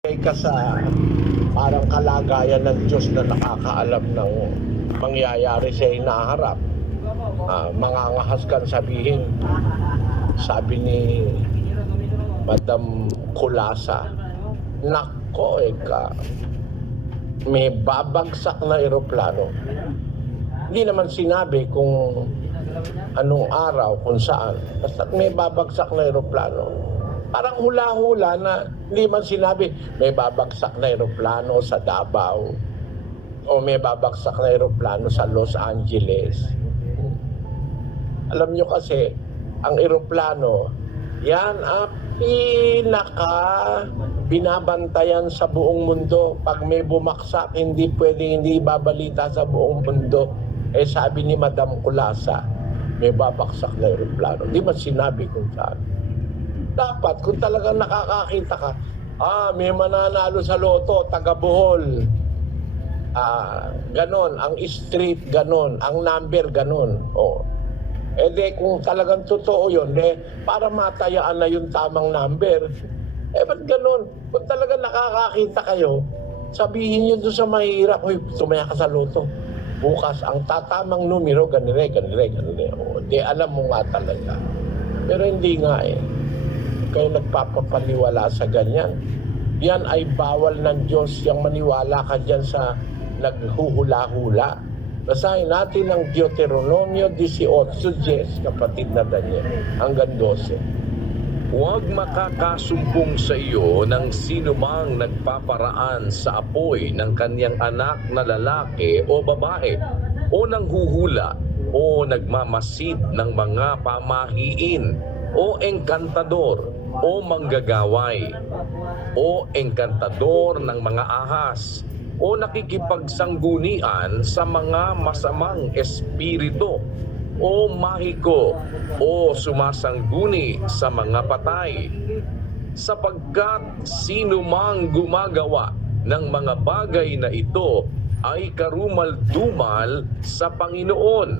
ka sa parang kalagayan ng Diyos na nakakaalam ng mangyayari sa hinaharap. Mangangahas kang sabihin, sabi ni Madam Kulasa, nako may babagsak na eroplano. Hindi naman sinabi kung anong araw, kung saan. Basta may babagsak na eroplano. Parang hula-hula na hindi man sinabi may babagsak na eroplano sa Davao o may babagsak na eroplano sa Los Angeles. Alam nyo kasi, ang eroplano, yan ang binabantayan sa buong mundo. Pag may bumaksak, hindi pwedeng hindi babalita sa buong mundo. Sabi ni Madam Kulasa, may babaksak na eroplano. Hindi man sinabi kung saan. Dapat, kung talagang nakakakita ka, may mananalo sa loto, taga Bohol. Ganon, ang street, ganon, ang number, ganon. Kung talagang totoo yun, para matayaan na yung tamang number. Ba't ganon? Kung talagang nakakakita kayo, sabihin nyo doon sa mahirap, tumaya ka sa loto. Bukas, ang tatamang numero, ganire. Alam mo nga talaga. Pero hindi nga kayo nagpapapaliwala sa ganyan. Yan ay bawal ng Diyos, yung maniwala ka dyan sa naghuhula-hula. Basahin natin ang Deuteronomio 18:10, kapatid na Daniel, hanggang 12. Huwag makakasumpong sa iyo ng sinumang nagpaparaan sa apoy ng kanyang anak na lalaki o babae, o nanghuhula, o nagmamasid ng mga pamahiin, o engkantador, o manggagaway, o engkantador ng mga ahas, o nakikipagsanggunian sa mga masamang espiritu, o mahiko, o sumasangguni sa mga patay. Sapagkat sino mang gumagawa ng mga bagay na ito ay karumal-dumal sa Panginoon.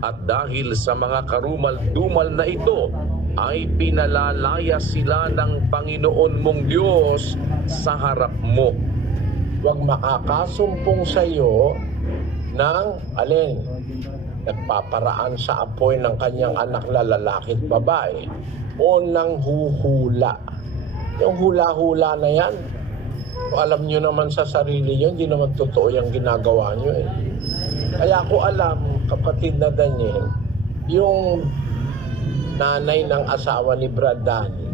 At dahil sa mga karumal-dumal na ito, ay pinalalaya sila ng Panginoon mong Diyos sa harap mo. Huwag makakasumpong sa iyo ng nagpaparaan sa apoy ng kanyang anak na lalaki at babae, o nang huhula. Yung hula-hula na yan, alam nyo naman sa sarili nyo, hindi naman totoo yung ginagawa nyo Kaya ako alam, kapatid na Daniel, yung nanay ng asawa ni Brad Danny,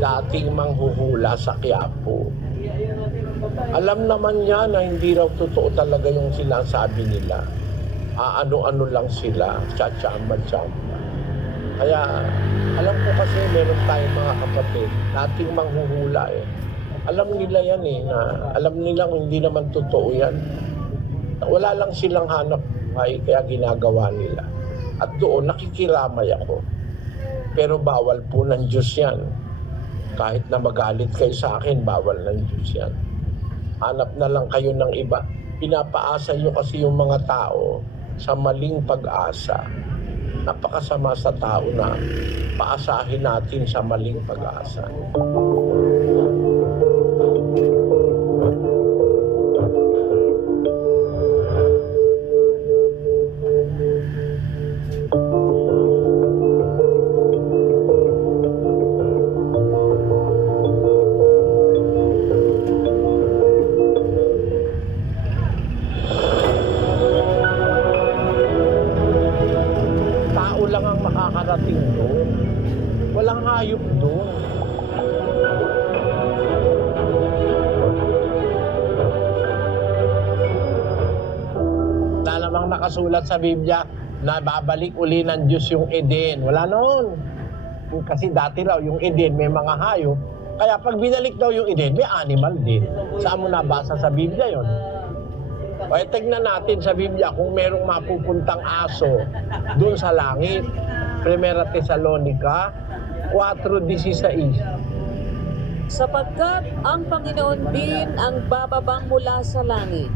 dating manghuhula sa Quiapo. Alam naman niya na hindi raw totoo talaga yung sinasabi nila. Ano-ano lang sila, tsatsamba-tsamba. Kaya, alam ko kasi meron tayong mga kapatid, dating manghuhula Alam nila yan na alam nilang hindi naman totoo yan. Wala lang silang hanap buhay, kaya ginagawa nila. At doon, nakikiramay ako. Pero bawal po ng Diyos yan. Kahit na magalit kayo sa akin, bawal ng Diyos yan. Hanap na lang kayo ng iba. Pinapaasa nyo kasi yung mga tao sa maling pag-asa. Napakasama sa tao na paasahin natin sa maling pag-asa. Lang ang makakarating doon. Walang hayop doon. Wala namang nakasulat sa Biblia na babalik uli ng Diyos yung Eden. Wala noon. Kasi dati raw yung Eden may mga hayop. Kaya pag binalik daw yung Eden, may animal din. Saan mo nabasa sa Biblia yon? Tignan natin sa Biblia kung merong mapupuntang aso doon sa langit. Primera Tesalonica 4:16. Sapagkat ang Panginoon din ang bababang mula sa langit,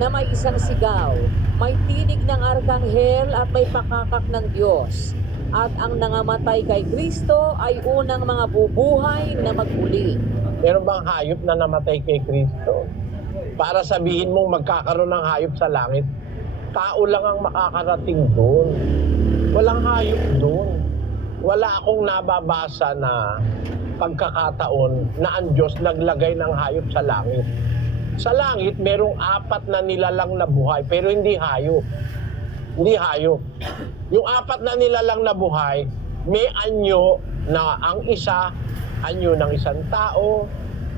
na may isang sigaw, may tinig ng arkanghel at may pakakak ng Diyos. At ang nangamatay kay Kristo ay unang mga bubuhay na magmuli. Meron bang hayop na namatay kay Kristo? Para sabihin mong magkakaroon ng hayop sa langit, tao lang ang makakarating doon. Walang hayop doon. Wala akong nababasa na pagkakataon na ang Diyos naglagay ng hayop sa langit. Sa langit, merong 4 na nilalang na buhay, pero hindi hayop. Hindi hayop. Yung 4 na nilalang na buhay, may anyo na ang isa, anyo ng isang tao,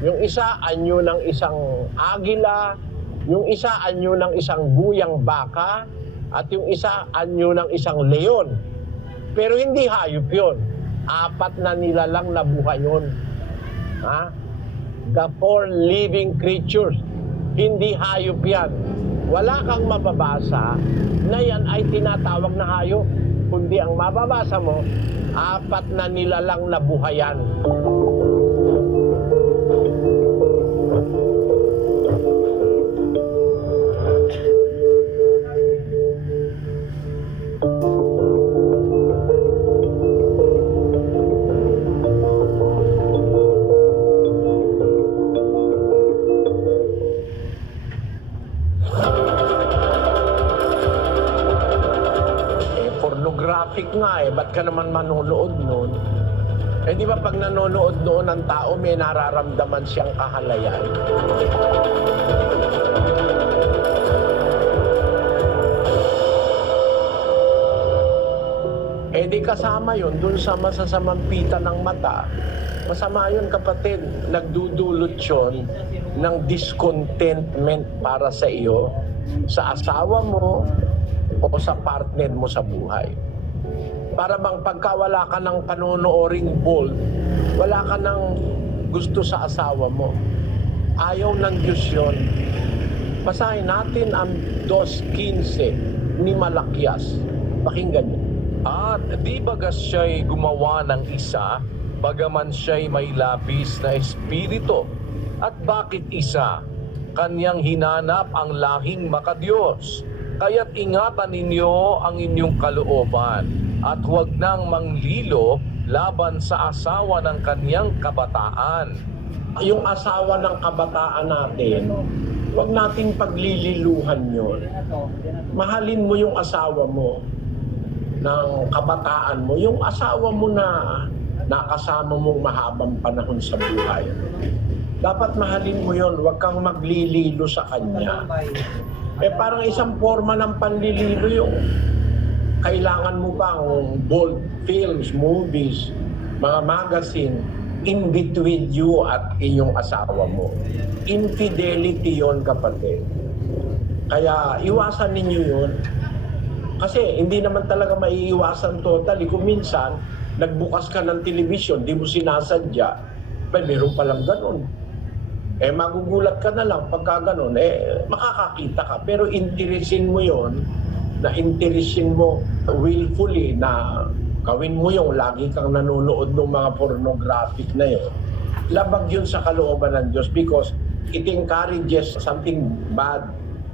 yung isa, anyo ng isang agila, yung isa, anyo ng isang buyang baka, at yung isa, anyo ng isang leon. Pero hindi hayop yun. 4 na nilalang na buhay yun. Ha? The 4 living creatures. Hindi hayop yan. Wala kang mababasa na yan ay tinatawag na hayop. Kundi ang mababasa mo, 4 na nilalang na buhay yan. Pornographic nga ba't ka naman manonood nun? Di ba pag nanonood noon ng tao, may nararamdaman siyang kahalayan? Di kasama yun dun sa masasamang pita ng mata. Masama yun, kapatid. Nagdudulot yun ng discontentment para sa iyo, sa asawa mo, o sa partner mo sa buhay. Para bang pagka wala ka ng panonooring bold, wala ka ng gusto sa asawa mo. Ayaw ng Diyos yun. Basahin natin ang 2:15 ni Malakias. Pakinggan niyo. At di bagas siya'y gumawa ng isa, bagaman siya'y may labis na espiritu. At bakit isa? Kanyang hinanap ang lahing makadiyos. Kaya't ingatan ninyo ang inyong kalooban at huwag nang manglilo laban sa asawa ng kanyang kabataan. Yung asawa ng kabataan natin, huwag nating paglililuhan yun. Mahalin mo yung asawa mo ng kabataan mo, yung asawa mo na nakasama mong mahabang panahon sa buhay. Dapat mahalin mo yun, huwag kang maglililo sa kanya. Parang isang forma ng panlililo yung kailangan mo bang bold films, movies, mga magazine in between you at inyong asawa mo. Infidelity yon, kapatid. Kaya iwasan ninyo yun. Kasi hindi naman talaga maiiwasan totally. Kung minsan, nagbukas ka ng television, di mo sinasadya, meron palang ganun. Magugulat ka na lang pagka ganun, makakakita ka. Pero interesin mo yon, na interesin mo willfully na gawin mo yung lagi kang nanonood ng mga pornographic na yon. Labag yun sa kalooban ng Diyos because it encourages something bad,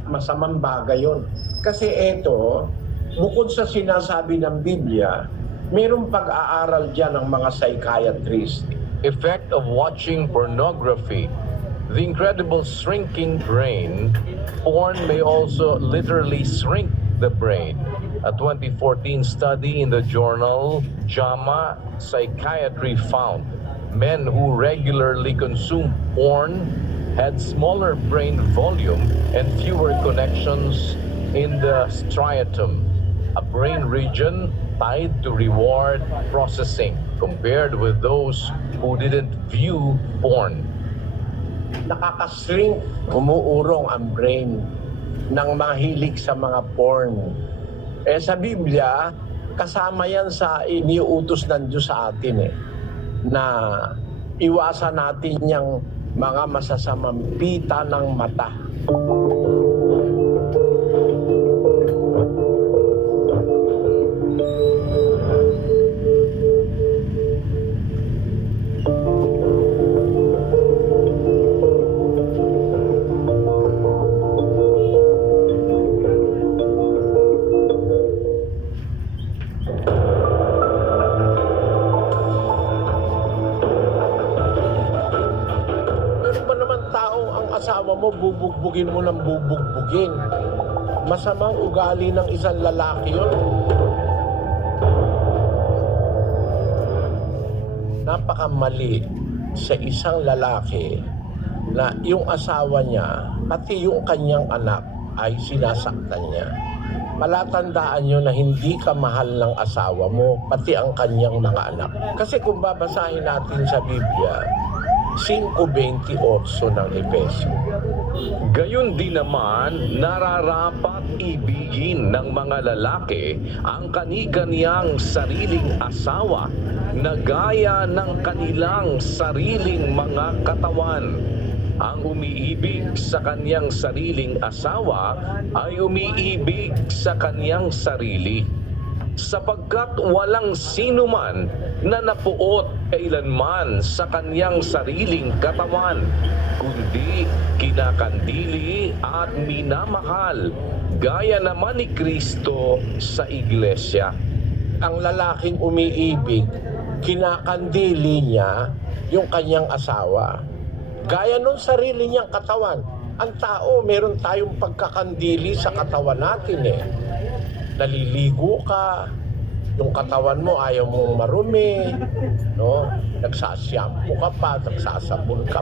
masamang bagay yun. Kasi eto, bukod sa sinasabi ng Biblia, mayroong pag-aaral dyan ng mga psychiatrist. Effect of watching pornography. The incredible shrinking brain. Porn may also literally shrink the brain. A 2014 study in the journal JAMA Psychiatry found men who regularly consumed porn had smaller brain volume and fewer connections in the striatum, a brain region tied to reward processing, compared with those who didn't view porn. Nakakashrink, umuurong ang brain ng mahilig sa mga porn. Sa Biblia, kasama yan sa iniuutos ng Diyos sa atin na iwasan natin yung mga masasamang pita ng mata. taong ang asawa mo, bubugbugin mo ng bubugbugin. Masamang ugali ng isang lalaki yun. Napakamali sa isang lalaki na yung asawa niya, pati yung kanyang anak ay sinasaktan niya. Palatandaan nyo na hindi ka mahal ng asawa mo, pati ang kanyang mga anak. Kasi kung babasahin natin sa Biblia, 5:28 ng Efeso. Gayon din naman, nararapat ibigin ng mga lalaki ang kani-kaniyang sariling asawa na gaya ng kanilang sariling mga katawan. Ang umiibig sa kaniyang sariling asawa ay umiibig sa kaniyang sarili. Sapagkat walang sino man na napuot kailanman sa kaniyang sariling katawan, kundi kinakandili at minamahal, gaya naman ni Kristo sa iglesia. Ang lalaking umiibig, kinakandili niya yung kanyang asawa. Gaya nung sarili niyang katawan. Ang tao, meron tayong pagkakandili sa katawan natin eh. Naliligo ka, yung katawan mo ayaw mong marumi, no? Nagsashampoo ka pa, nagsasabon ka